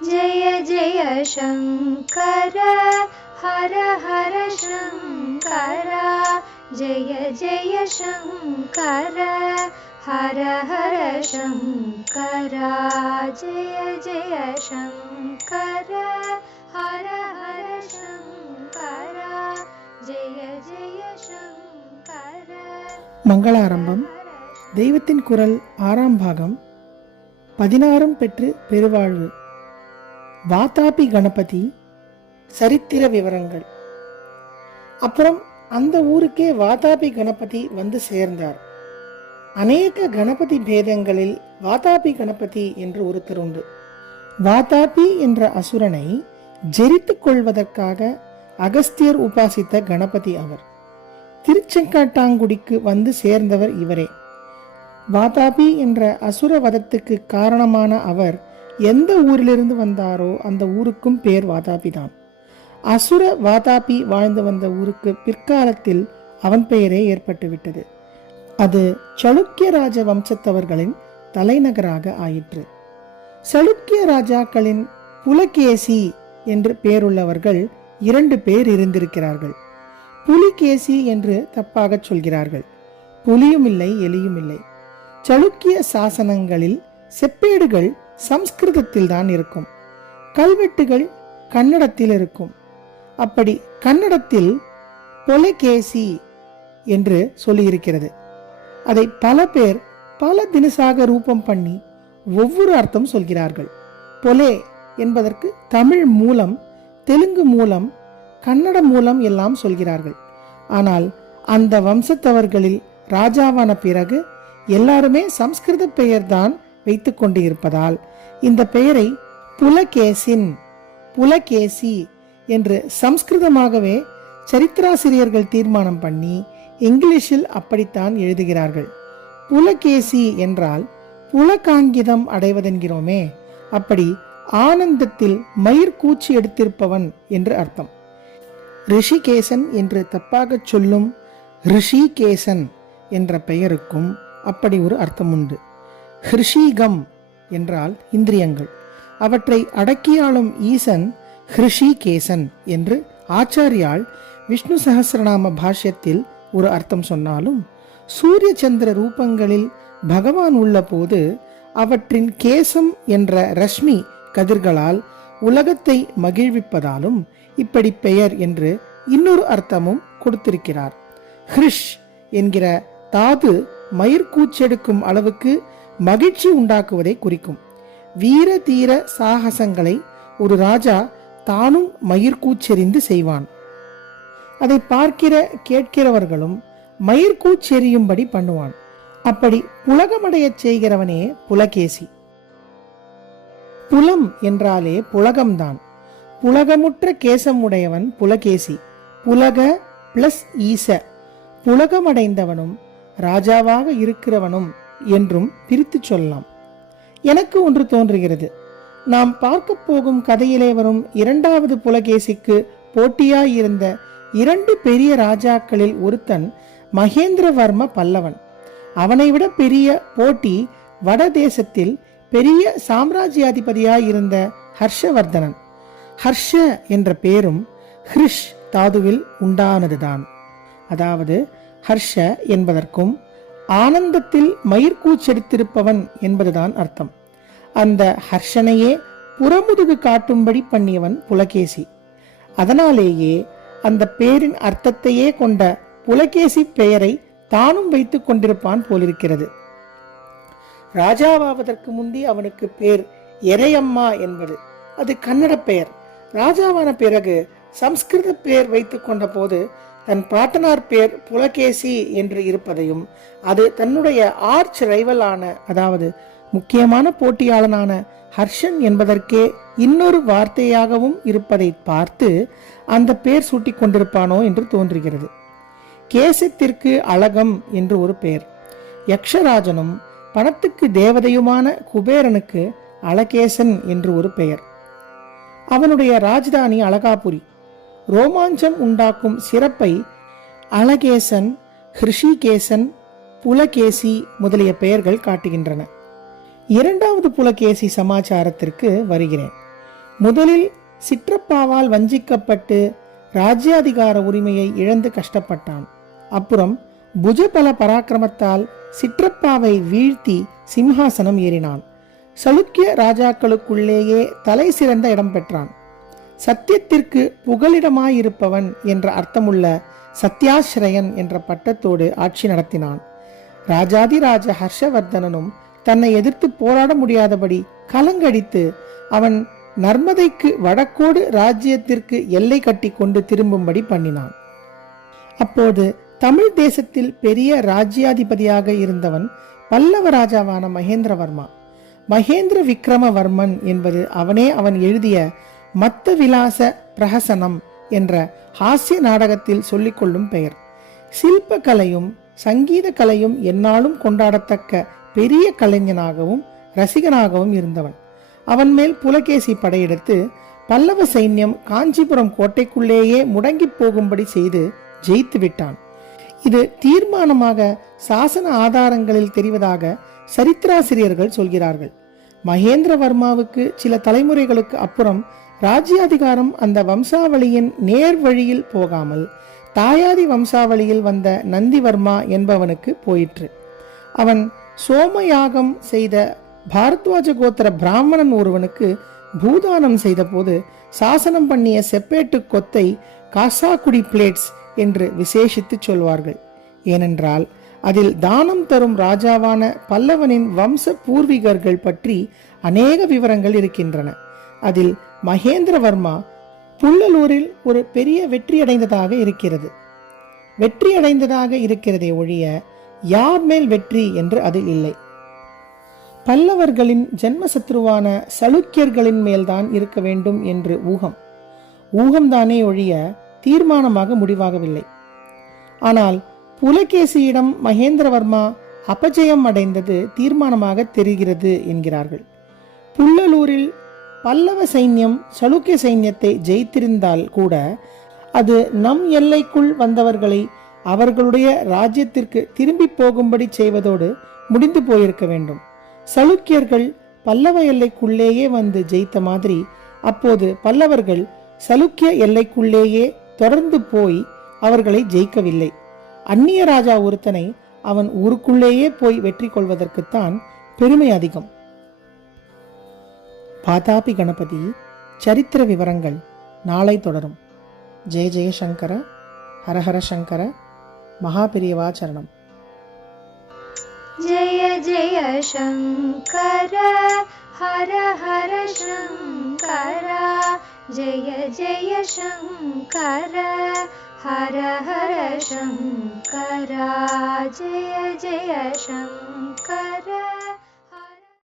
जय जय शङ्कर हर हर शङ्कर जय जय शङ्कर हर हर शङ्कर जय जय शङ्कर हर हर शङ्कर जय जय शङ्कर. மங்களாரம்பம் தெய்வத்தின் குரல் 6ஆம் பாகம் 16 பெற்று பெருவாழ்வு. வாதாபி கணபதி சரித்திர விவரங்கள். அப்புறம் அந்த ஊருக்கே வாதாபி கணபதி வந்து சேர்ந்தார். அநேக கணபதி பேதங்களில் வாதாபி கணபதி என்று ஒருத்தர் உண்டு. வாதாபி என்ற அசுரனை ஜெரித்துக் கொள்வதற்காக அகஸ்தியர் உபாசித்த கணபதி அவர். திருச்செங்காட்டாங்குடிக்கு வந்து சேர்ந்தவர் இவரே. வாதாபி என்ற அசுர வதத்துக்கு காரணமான அவர் எந்த ஊரிலிருந்து வந்தாரோ அந்த ஊருக்கும் பேர் வாதாபி தான். அசுர வாதாபி வாழ்ந்து வந்த ஊருக்கு பிற்காலத்தில் அவன் பெயரே ஏற்பட்டுவிட்டது. அது சளுக்கிய ராஜ வம்சத்தவர்களின் தலைநகராக ஆயிற்று. சளுக்கிய ராஜாக்களின் புலகேசி என்று பெயருள்ளவர்கள் 2 பேர் இருந்திருக்கிறார்கள். புலிகேசி என்று தப்பாக சொல்கிறார்கள். புலியும் இல்லை, எலியும் இல்லை. சளுக்கிய சாசனங்களில் செப்பேடுகள் சம்ஸ்கிருதத்தில் தான் இருக்கும். கல்வெட்டுகள் கன்னடத்தில் இருக்கும். அப்படி கன்னடத்தில் பொலகேசி என்று சொல்லியிருக்கிறது. அதை பல பேர் பல தினசாக ரூபம் பண்ணி ஒவ்வொரு அர்த்தம் சொல்கிறார்கள். பொலே என்பதற்கு தமிழ் மூலம், தெலுங்கு மூலம், கன்னட மூலம் எல்லாம் சொல்கிறார்கள். ஆனால் அந்த வம்சத்தவர்களில் ராஜாவான பிறகு எல்லாருமே சம்ஸ்கிருத பெயர்தான் வைத்துக் கொண்டு இருப்பதால் இந்த பெயரை புலகேசின், புலகேசி என்று சம்ஸ்கிருதமாகவே சரித்திராசிரியர்கள் தீர்மானம் பண்ணி இங்கிலீஷில் அப்படித்தான் எழுதுகிறார்கள். புலகேசி என்றால் புலகாங்கிதம் அடைவதென்கிறோமே, அப்படி ஆனந்தத்தில் மயிர் கூச்சி எடுத்திருப்பவன் என்று அர்த்தம். ரிஷிகேசன் என்று தப்பாக சொல்லும் ரிஷிகேசன் என்ற பெயருக்கும் அப்படி ஒரு அர்த்தம் உண்டு. ஹிருஷிகம் என்றால் இந்திரியங்கள், அவற்றை அடக்கியாளும் ஈசன் ஹிருஷிகேசன் என்று ஆச்சாரியால் விஷ்ணு சஹஸ்ரநாம பாஷ்யத்தில் ஒரு அர்த்தம் சொன்னாலும், சூரிய சந்திர ரூபங்களில் பகவான் உள்ள போது அவற்றின் கேசம் என்ற ரஷ்மி கதிர்களால் உலகத்தை மகிழ்விப்பதாலும் இப்படி பெயர் என்று இன்னொரு அர்த்தமும் கொடுத்திருக்கிறார். ஹிருஷ் என்கிற தாது மயிர்கூச்செடுக்கும் அளவுக்கு மகிழ்ச்சி உண்டாக்குவதை குறிக்கும். வீர தீர சாகசங்களை ஒரு ராஜா தானும் மயிர்கூச்செறிந்து செய்வான். அதை பார்க்கிற கேட்கிறவர்களும் மயிர்கூச்செறியும்படி பண்ணுவான். அப்படி புலகமடைய செய்கிறவனே புலகேசி. புலம் என்றாலே புலகம்தான். புலகமுற்ற கேசம் உடையவன் புலகேசி. புலக பிளஸ் ஈச, புலகமடைந்தவனும் ராஜாவாக இருக்கிறவனும் என்றும் பிரித்து சொல்லலாம். எனக்கு ஒன்று தோன்றுகிறது. நாம் பார்க்க போகும் கதையிலே வரும் 2வது புலகேசிக்கு போட்டியாயிருந்த 2 பெரிய ராஜாக்களில் ஒருத்தன் மகேந்திரவர்ம பல்லவன். அவனை விட பெரிய போட்டி வட தேசத்தில் பெரிய சாம்ராஜ்யாதிபதியாயிருந்த ஹர்ஷவர்தனன். ஹர்ஷ என்ற பேரும் ஹிருஷ் தாதுவில் உண்டானதுதான். அதாவது ஹர்ஷ என்பதற்கும் ஆனந்தத்தில் மயிர்கூச்செடுத்திருப்பவன் என்பதுதான் அர்த்தம். அந்த ஹர்ஷனையே புறமுதுகு காட்டும்படி பண்ணியவன் புலகேசி. அதனாலேயே அந்த பேரின் அர்த்தத்தையே கொண்ட புலகேசி பெயரை தானும் வைத்துக் கொண்டிருப்பான் போலிருக்கிறது. ராஜாவாவதற்கு முந்தி அவனுக்கு பேர் எரையம்மா என்பது. அது கன்னட பெயர். ராஜாவான பிறகு சம்ஸ்கிருத பெயர் வைத்துக் கொண்ட போது தன் பாட்டனார் பேர் புலகேசி என்று இருப்பதையும், அது தன்னுடைய ஆர்ச் ரைவலான, அதாவது முக்கியமான போட்டியாளனான ஹர்ஷன் என்பதற்கே இன்னொரு வார்த்தையாகவும் இருப்பதை பார்த்து அந்த பேர் சூட்டிக் கொண்டிருப்பானோ என்று தோன்றுகிறது. கேசத்திற்கு அழகம் என்று ஒரு பெயர். யக்ஷராஜனும் பணத்துக்கு தேவதையுமான குபேரனுக்கு அழகேசன் என்று ஒரு பெயர். அவனுடைய ராஜதானி அழகாபுரி. ரோமாஞ்சம் உண்டாக்கும் சிறப்பை அழகேசன், ஹிருஷிகேசன், புலகேசி முதலிய பெயர்கள் காட்டுகின்றன. 2வது புலகேசி சமாச்சாரத்திற்கு வருகிறேன். முதலில் சிற்றப்பாவால் வஞ்சிக்கப்பட்டு ராஜ்யாதிகார உரிமையை இழந்து கஷ்டப்பட்டான். அப்புறம் புஜபல பராக்கிரமத்தால் சிற்றப்பாவை வீழ்த்தி சிம்ஹாசனம் ஏறினான். சளுக்கிய ராஜாக்களுக்குள்ளேயே தலை சிறந்த இடம் பெற்றான். சத்தியத்திற்கு புகலிடமாயிருப்பவன் என்ற அர்த்தமுள்ள சத்யாஸ்ரயன் என்ற பட்டத்தோடு ஆட்சி நடத்தினான். ராஜாதிராஜ ஹர்ஷவர்தனனும் தன்னை எதிர்த்து போராட முடியாதபடி கலங்கடித்து அவன் நர்மதைக்கு வடக்கோடு ராஜ்யத்திற்கு எல்லை கட்டி கொண்டு திரும்பும்படி பண்ணினான். அப்போது தமிழ் தேசத்தில் பெரிய ராஜ்யாதிபதியாக இருந்தவன் பல்லவ ராஜாவான மகேந்திரவர்மா. மகேந்திர விக்ரமவர்மன் என்பது அவன் எழுதிய மத்த விலாச பிரஹசனம் என்ற ஹாஸ்ய நாடகத்தில் சொல்லிக்கொள்ளும் பெயர். சில்ப கலையும் சங்கீத கலையும் எந்நாளும் கொண்டாடத்தக்க பெரிய கலைஞனாகவும் ரசிகனாகவும் இருந்தவன். அவன் மேல் புலகேசி படையெடுத்து பல்லவ சைன்யம் காஞ்சிபுரம் கோட்டைக்குள்ளேயே முடங்கி போகும்படி செய்து ஜெயித்து விட்டான். இது தீர்மானமாக சாசன ஆதாரங்களில் தெரிவதாக சரித்திராசிரியர்கள் சொல்கிறார்கள். மகேந்திரவர்மாவுக்கு சில தலைமுறைகளுக்கு அப்புறம் ராஜ்யாதிகாரம் அந்த வம்சாவளியின் நேர் வழியில் போகாமல் தாயாதி வம்சாவளியில் வந்த நந்திவர்மா என்பவனுக்கு போயிற்று. அவன் சோமயாகம் செய்த பாரத்வாஜ கோத்திர பிராமணன் ஒருவனுக்கு பூதானம் செய்த போது சாசனம் பண்ணிய செப்பேட்டு கொத்தை காசாக்குடி பிளேட்ஸ் என்று விசேஷித்து சொல்வார்கள். ஏனென்றால் அதில் தானம் தரும் ராஜாவான பல்லவனின் வம்ச பூர்வீகர்கள் பற்றி அநேக விவரங்கள் இருக்கின்றன. அதில் மகேந்திரவர்மா புள்ளலூரில் ஒரு பெரிய வெற்றியடைந்ததாக இருக்கிறதே ஒழிய யார் மேல் வெற்றி என்று அதில் இல்லை. பல்லவர்களின் ஜென்மசத்ருவான சளுக்கியர்களின் மேல்தான் இருக்க வேண்டும் என்று ஊகம்தானே ஒழிய தீர்மானமாக முடிவாகவில்லை. ஆனால் புலகேசியிடம் மகேந்திரவர்மா அபஜயம் அடைந்தது தீர்மானமாக தெரிகிறது என்கிறார்கள். புள்ளலூரில் பல்லவ சைன்யம் சளுக்கிய சைன்யத்தை ஜெயித்திருந்தால் கூட அது நம் எல்லைக்குள் வந்தவர்களை அவர்களுடைய ராஜ்யத்திற்கு திரும்பி போகும்படி செய்வதோடு முடிந்து போயிருக்க வேண்டும். சளுக்கியர்கள் பல்லவ எல்லைக்குள்ளேயே வந்து ஜெயித்த மாதிரி அப்போது பல்லவர்கள் சளுக்கிய எல்லைக்குள்ளேயே தொடர்ந்து போய் அவர்களை ஜெயிக்கவில்லை. அந்நிய ராஜா ஒருத்தனை அவன் ஊருக்குள்ளேயே போய் வெற்றி கொள்வதற்குத்தான் பெருமை அதிகம். பாதாபி கணபதி சரித்திர விவரங்கள் நாளை தொடரும். ஜெய ஜெயசங்கர, ஹரஹர சங்கர, மகாபிரியவா சரணம். जय जय शंकर हर हर शंकर, जय जय शंकर हर हर शंकर, जय जय शंकर.